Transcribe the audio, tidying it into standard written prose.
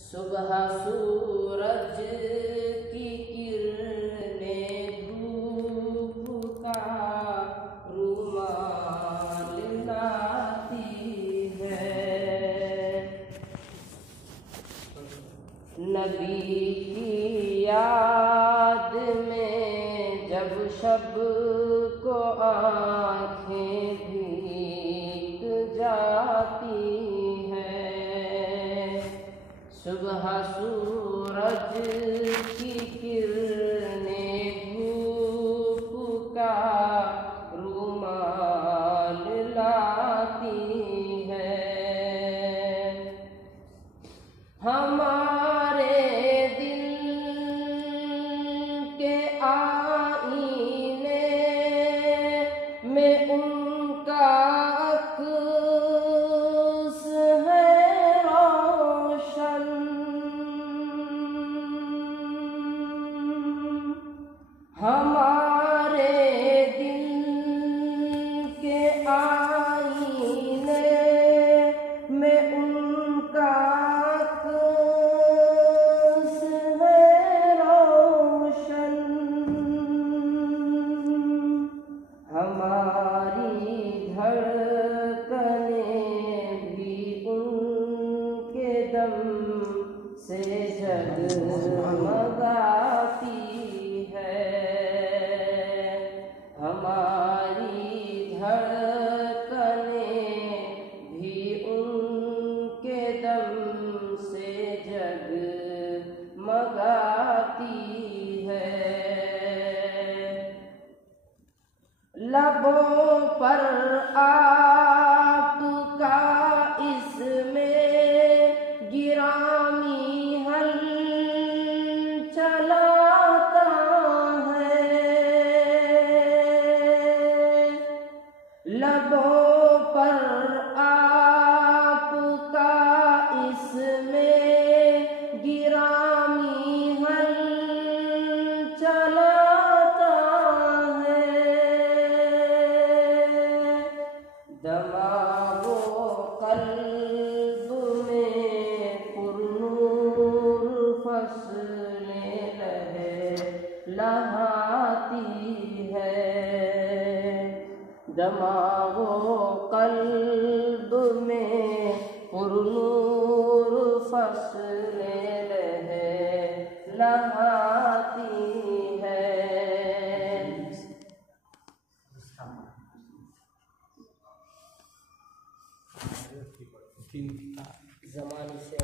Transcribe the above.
सुबह सूरज की किरणें धूप का रुमाल लाती है। नबी की याद में जब शब को आँखें भीग जाती हैं, सुबह सूरज की किरणें धूप का रुमाल लाती हैं। हमारे दिल के आईने में उनका अक्स है रोशन। हमारे दिल के आईने में उनका अक्स है रोशन। हमारी धड़कनें भी उनके दम से जगमगाती है। हमारी धड़कनें भी उनके दम से जगमगाती है। लबों पर आपका इसमें गिरामी हल चलाता है। लबों पर आपका इसमें गिरामी हल चलाता है। दमागो कल्ब में पुरनूर फसलें लहलहाती है। दमागो कल्ब में पुरनूर फसलें लहलहाती है। ज़माने से